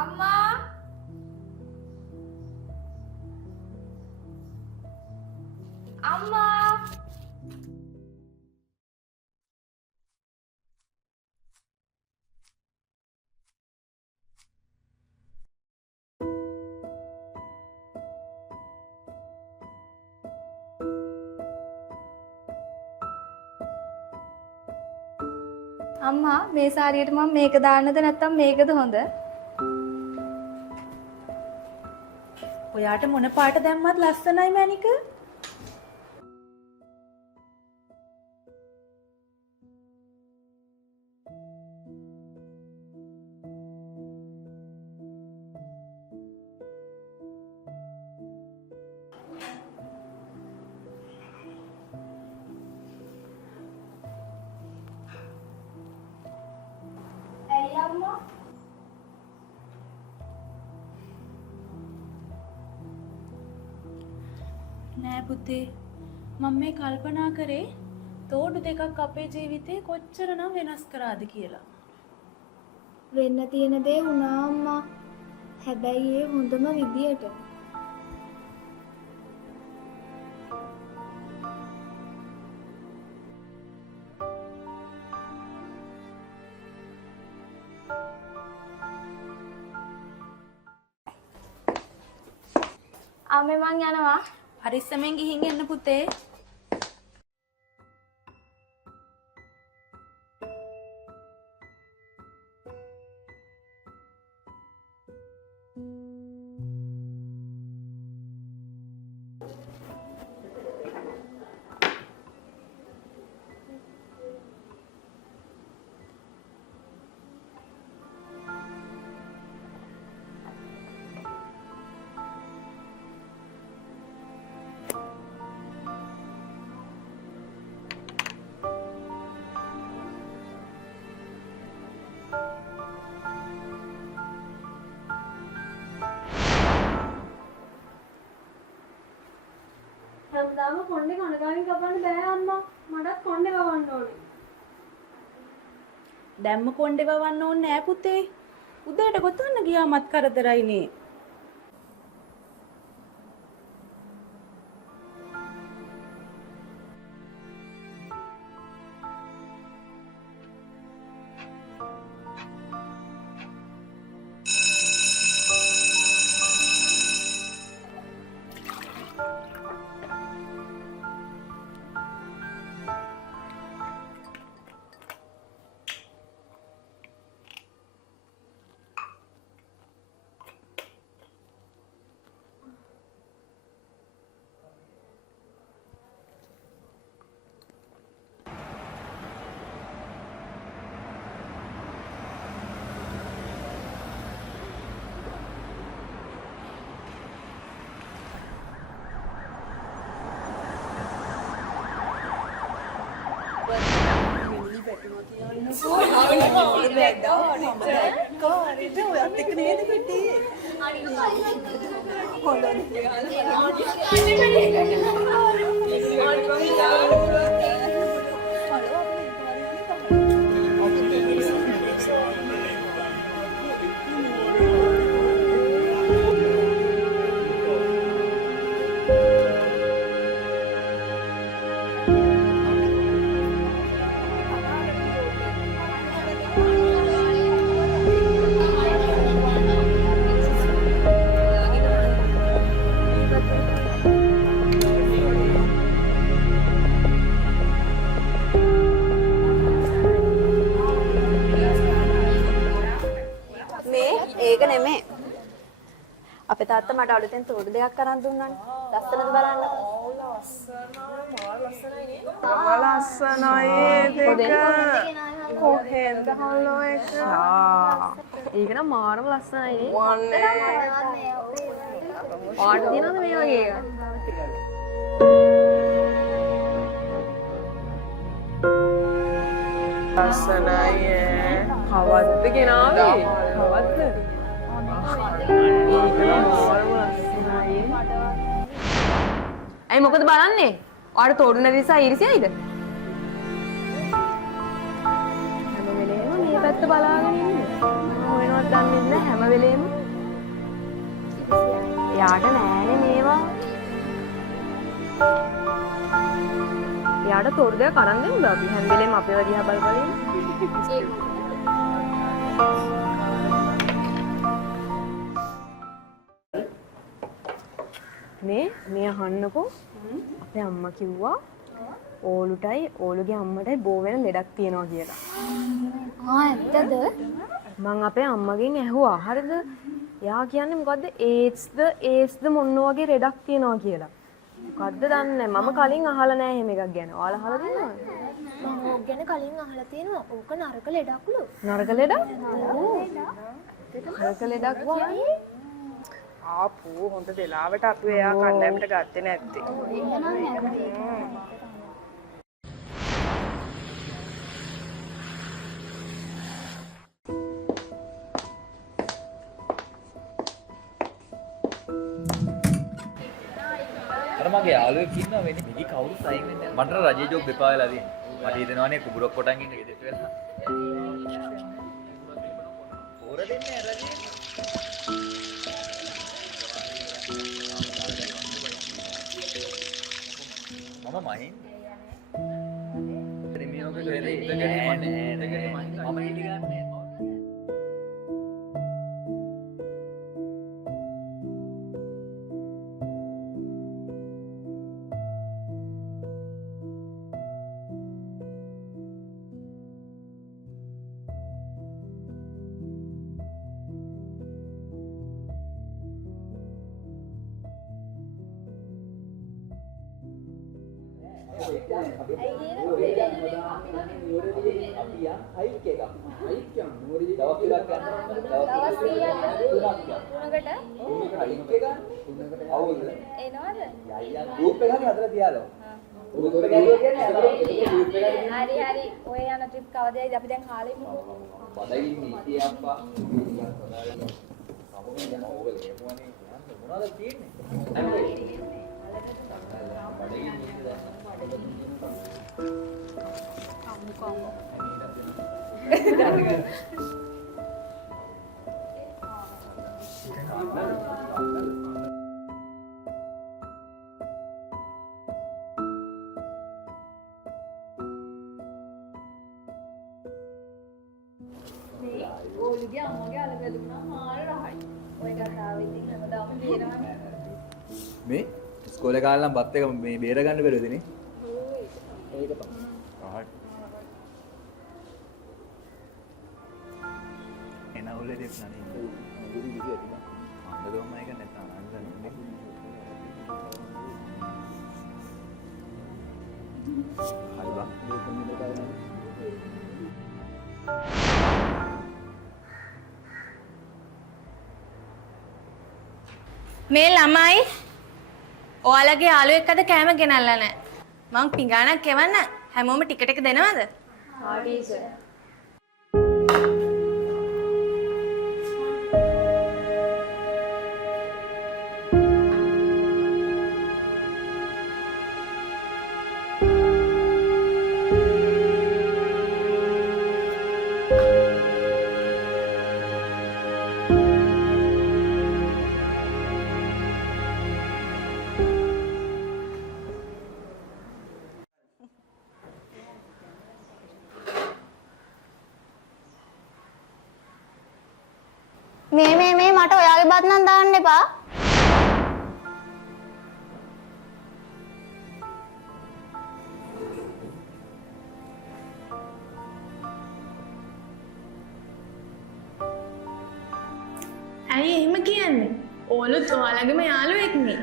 අම්මා අම්මා අම්මා මේ සාරියට මම මේක දාන්නද නැත්නම් මේකද හොඳ? ඔයාට මොන පාට දැම්මත් ලස්සනයි මැනික. ඇයි අම්මා? නෑ පුතේ මම මේ කල්පනා කරේ තෝඩු දෙකක් අපේ ජීවිතේ කොච්චරනම් වෙනස් කරාද කියලා. වෙන්න තියෙන දේ වුණා අම්මා. හැබැයි ඒ හොඳම විදියට. අම්මේ මං යනවා. හරිස්සමෙන් ගිහින් එන්න පුතේ. හැමදාම කොණ්ඩේ කනගාවින් කපන්න බෑ අම්මා. මටත් කොණ්ඩේ වවන්න ඕනේ. දැම්ම කොණ්ඩේ වවන්න ඕනේ නෑ පුතේ. උදේට ගොතන්න ගියාමත් කරදරයිනේ. අපේ තාත්තා මට අලුතෙන් තෝඩු දෙකක් අරන් දුන්නානේ. ලස්සනද බලන්න. ලස්සනයි දෙක. කොහෙන්ද හොල්ලෝ එක? ඒක නම් මාරම ලස්සනයි නේ. ආඩ දිනනද මේ වගේ එක? ලස්සනයි. කවද්ද ගෙනාවේ? කවද්ද? ඇයි මොකද බලන්නේ? ඔයාලට තෝඩු නැති නිසා ඊර්ෂ්‍යයිද? හැම වෙලේම මේ පැත්ත බලාගෙන ඉන්නේ. මොනවද මොනවද දන්නේ නැහැ හැම වෙලේම. එයාට නෑනේ මේවා. එයාට තොරද කරන් දෙන්න අපි හැම වෙලේම අපේව දිහා බල බල මේ අහන්නකෝ. අපේ අම්මා කිව්වා ඕලුටයි ඕලුගේ අම්මටයි බෝ වෙන ලෙඩක් තියෙනවා කියලා. ඇත්තද? මං අපේ අම්මගෙන් ඇහුවා. හරිද? එයා කියන්නේ මොකද්ද? ඒස්ද මොන වගේ ලෙඩක් තියෙනවා කියලා. මොකද්ද දන්නේ නැහැ. මම කලින් අහලා නැහැ එහෙම එකක් ගැන. ඔයාලා අහලා තියෙනවද? මම ඕක ගැන කලින් අහලා තියෙනවා. ඕක නරක ලෙඩක්ලු. නරක ලෙඩක්? නරක ලෙඩක් වගේ. ආපෝ හොඳ වෙලාවට අපි එයා කණ්ඩායමට ගත්තේ නැත්තේ. අර මගේ යාළුවෙක් ඉන්නවා වෙන්නේ මිගි කවුරුත් සයින් වෙන්නේ නැහැ. මට රජේ ජොබ් එපා වෙලා තියෙනවා. මට හිතෙනවානේ කුඹුරක් කොටන් ඉන්න ගෙදරට වෙලා. පොර දෙන්නේ රජේ. මම මහින්. ප්‍රීමියම් එක වෙලේ ඉතකනේ මම හිටි ගන්නෑ. හරි ඔය යන ට්‍රිප් කවදාද අපි දැන් කාලෙ ඕලුගේ අම්මගේ අල බැලුණා මාර රහයි. ඔය කතාව ඉතින් හැමදාම කියනවනේ. මේ ඉස්කෝලේ කාලේ නම් බත් එක මේ බේර ගන්න බැරිද නේ? ඒක තමයි. එනවලේ දෙප්පනේ. මුදුරි විදියට ටික. අන්දදෝම එක නැත්නම් අන්දන්නේ. හරිවා. මේ ළමයි ඔයාලගේ යාළුවෙක් අද කෑම ගෙනල්ලා නැහැ. මං පිඟානක් එවන්න හැමෝම ටිකට් එක දෙනවද? ආ ටීචර්. මේ මට ඔයාගේ බත් නම් දාන්න එපා. ඇයි එහෙම කියන්නේ? ඕලුත් ඔයාලගේම යාළුවෙක්නේ.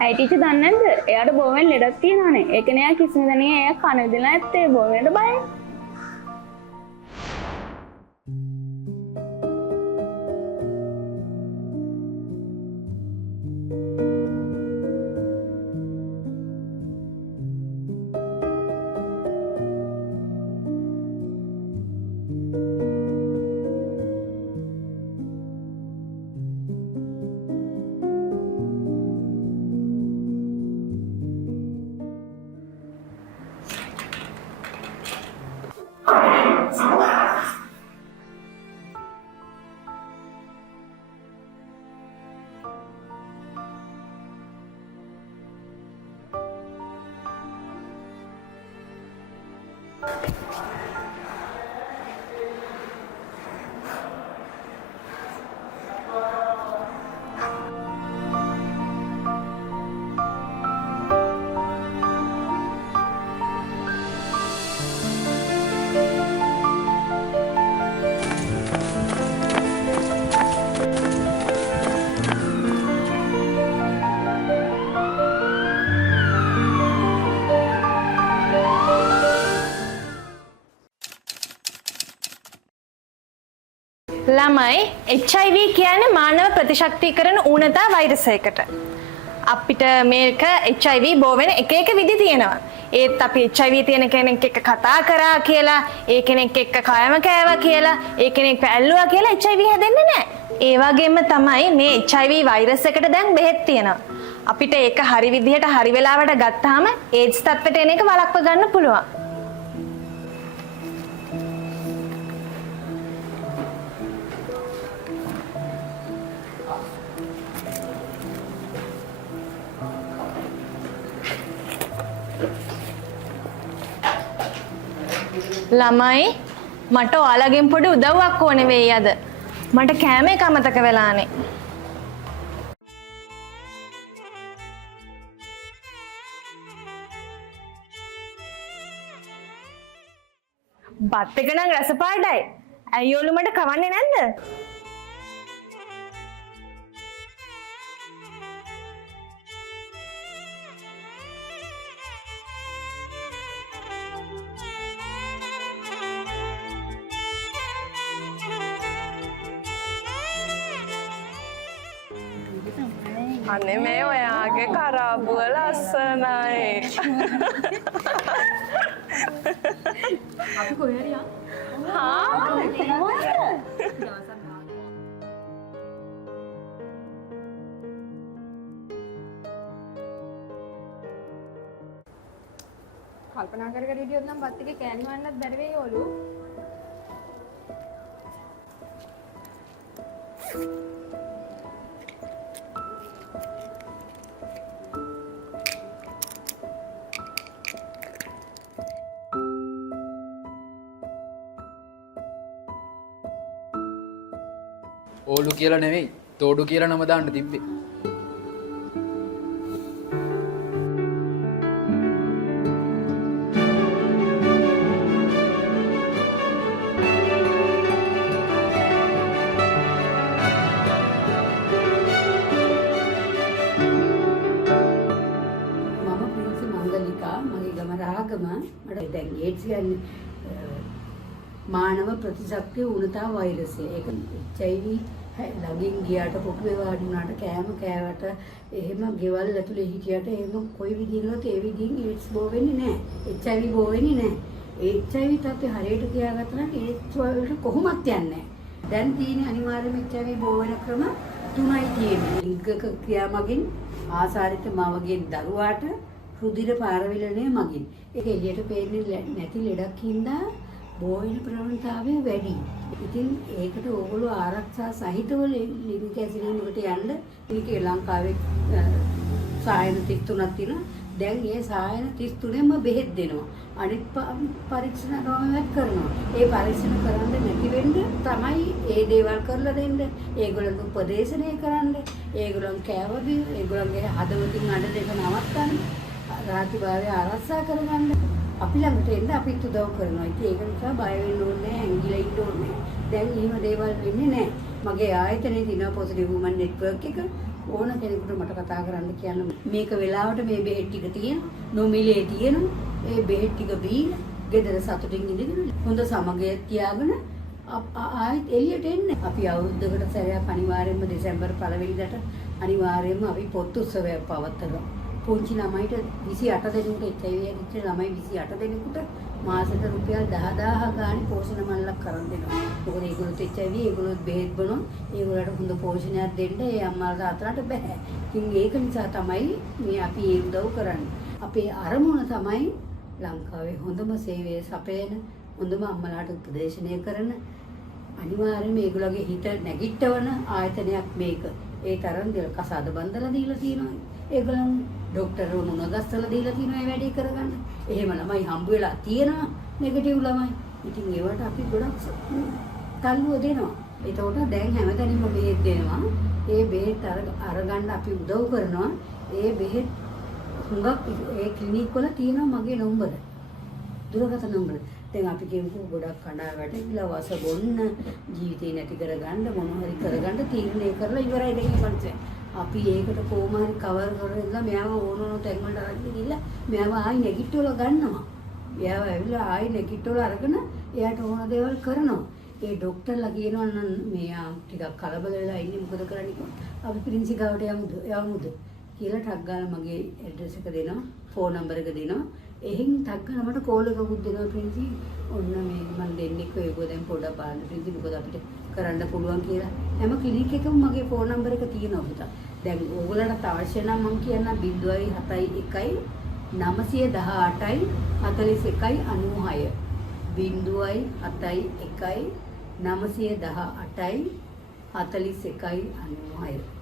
ඇයි ටීචර් දන්නේ නැද්ද? එයාට බෝවෙන් ලෙඩක් තියෙනවානේ. ඒකනේ එයා කිසිම දෙනෙක් එයා කන දෙලා නැත්තේ බෝවෙන්ට බයයි. ළමයි HIV කියන්නේ මානව ප්‍රතිශක්තිකරණ ඌනතා වෛරසයකට. අපිට මේක HIV බෝ වෙන එක විදි තියෙනවා. ඒත් අපි HIV තියෙන කෙනෙක් එක්ක කතා කරා කියලා, ඒ කෙනෙක් එක්ක කයම කෑවා කියලා, ඒ කෙනෙක් ඇල්ලුවා කියලා HIV හැදෙන්නේ නැහැ. ඒ වගේම තමයි මේ HIV වෛරස් එකට දැන් බෙහෙත් තියෙනවා. අපිට ඒක හරි විදිහට හරි වෙලාවට ගත්තාම AIDS තත්ත්වයට එන එක වළක්ව ගන්න පුළුවන්. ළමයි මට ඔයාලගෙන් පොඩි උදව්වක් ඕනේ වෙයි අද. මට කෑම එක අමතක වෙලානේ. බත් එක නම් රසපාඩයි. ඇයි ඔලු මට කවන්නේ නැද්ද? අනේ මේ ඔයාගේ කරාබුව ලස්සනයි. අපි කොහෙද යන්නේ? කල්පනා කර කර හිටියොත් නම් බත් එකේ කෑන් වන්නත් බැරි වෙයි ඔලු. ඕලු කියලා නෙවෙයි තෝඩු කියලා නම දාන්න තිබ්බේ. මානව ප්‍රතිශක්තිය ඌනතා වෛරසය. ඒක HIV ළඟින් ගියාට පොකුවේ වාඩි වුණාට කෑම කෑවට එහෙම ගෙවල් ඇතුලේ හිටියට එහෙම කොයි විදිහකට ඒ විදිහින් AIDS බෝ වෙන්නේ නැහැ. HIV බෝ වෙන්නේ නැහැ. HIV තත්ත්වය හරියට කියාගත්තා නම් AIDS වලට කොහොමත් යන්නේ නැහැ. දැන් තියෙන අනිවාර්යයෙන්ම HIV බෝ වෙන ක්‍රම තුනයි තියෙන්නේ. ලිංගික ක්‍රියා මගින්, ආසාරිත මවගේ දරුවාට, රුධිර පාරවිලණය මගින්. ඒක එළියට පේන්නේ නැති ලෙඩක් හින්දා බෝවෙන ප්‍රවණතාවය වැඩි. ඉතින් ඒකට ඕගොල්ලෝ ආරක්ෂා සහිතව ලිංගික ඇසිරීමකට යන්න. මේකේ ලංකාවේ සායන 33ක් තියෙනවා. දැන් ඒ සායන 33ෙම බෙහෙත් දෙනවා. අනිත් පරීක්ෂණ ගමනක් කරනවා. ඒ පරීක්ෂණ කරන්න නැති වෙන්න තමයි ඒ දේවල් කරලා දෙන්න. ඒගොල්ලන්ට උපදේශනය කරන්න. ඒගොල්ලන් කෑවදී ඒගොල්ලන්ගේ හදවතින් අඬ දෙක නවත්තන්න. රාත්‍රිභාවය ආරක්ෂා කරගන්න. අපි ළඟට එන්න අපිත් උදව් කරනවා. ඉතින් ඒක නිසා බය වෙන්න ඕනේ නැහැ, ඇඟිලා ඉන්න ඕනේ නැහැ. දැන් එහෙම දේවල් වෙන්නේ නැහැ. මගේ ආයතනයේ තියෙන පොසිටිව් වුමන් නෙට්වර්ක් එක ඕන කෙනෙකුට මට කතා කරන්න කියන්න. මේක වෙලාවට මේ බෙහෙත් ටික තියෙන, නොමිලේ තියෙන, ඒ බෙහෙත් ටික බීලා ගෙදර සතුටින් ඉඳගෙන හොඳ සමගයක් තියාගෙන ආයෙත් එළියට එන්න. අපි අවුරුද්දකට සැරයක් අනිවාර්යයෙන්ම දෙසැම්බර් 1 වෙනිදාට අනිවාර්යයෙන්ම අපි පොත් උත්සවයක් පවත්වනවා. පුංචි ළමයිට 28 දෙනෙකුට HIV ඇතිච්ච ළමයි 28 දෙනෙකුට මාසෙට රුපියල් 10000 ගාණක් පෝෂණ මල්ලක් කරන් දෙනවා. මොකද ඒගොල්ලොත් HIV ඒගොල්ලොත් බෙහෙත් බොනවා. ඒගොල්ලන්ට හොඳ පෝෂණයක් දෙන්න ඒ අම්මාලා තාත්තලාට බෑ. ඉතින් ඒක නිසා තමයි මේ අපි ඒ උදව් කරන්නේ. අපේ අරමුණ තමයි ලංකාවේ හොඳම සේවය සපයන, හොඳම අම්මලාට උපදේශනය කරන, අනිවාර්යයෙන්ම ඒගොල්ලෝගේ හිත නැගිටවන ආයතනයක් මේක. ඒ තරම් දෙල් කසාද බන්දලා දීලා තියෙනවා. ඒගොල්ලන් ડોක්ටර්වරු මුණ ගැස්සලා දීලා තියෙනවා මේ වැඩේ කරගන්න. එහෙම ළමයි හම්බ වෙලා තියෙනවා. නෙගටිව් ළමයි. ඉතින් ඒවට අපි ගොඩක් තල්ලුව දෙනවා. එතකොට දැන් හැමතැනම බෙහෙත් දෙනවා. ඒ බෙහෙත් අරගන්න අපි උදව් කරනවා. ඒ බෙහෙත් හුඟක් ඒ ක්ලිනික් වල තියෙනවා මගේ නම්බර. දුරකථන නම්බර. දැන් අපි කියමුකෝ ගොඩක් කණ්ඩායම් වැටෙලා වස බොන්න ජීවිතේ නැති කරගන්න මොන හරි කරගන්න තීරණය කරලා ඉවරයි දැන් මේ අපි ඒකට කොහොම හරි කවර් කරලා මෙයාව ඕන තැන් වලට අරගෙන ගිහිල්ලා මෙයාව ආයි නැගිටවල ගන්නවා. එයාව ඇවිල්ලා ආයි නැගිටවල අරගෙන එයාට ඕන දේවල් කරනවා. ඒ ડોක්ටර්ලා කියනවා නම් මෙයා ටිකක් කලබල වෙලා ඉන්නේ මොකද කරන්නේ කියලා. අපි ප්‍රින්සි ගාවට යමුද කියලා ටක් ගාලා මගේ ඇඩ්‍රස් එක දෙනවා, ෆෝන් නම්බර් එක දෙනවා. එහෙන් ටක් ගාලා මට කෝල් එකකුත් දෙනවා ප්‍රින්සි. ඔන්න මේ මම දෙන්නේ කොහෙද දැන් පොඩ්ඩක් බලන්න ප්‍රින්සි මොකද අපිට කරන්න පුළුවන් කියලා. හැම ක්ලිනික් එකම මගේ ෆෝන් නම්බර් එක තියෙනවා පුතා. දැන් ඕගොල්ලන්ට අවශ්‍ය නම් මම කියන්නම් 071 918යි 41යි 96 071 918යි 41යි 96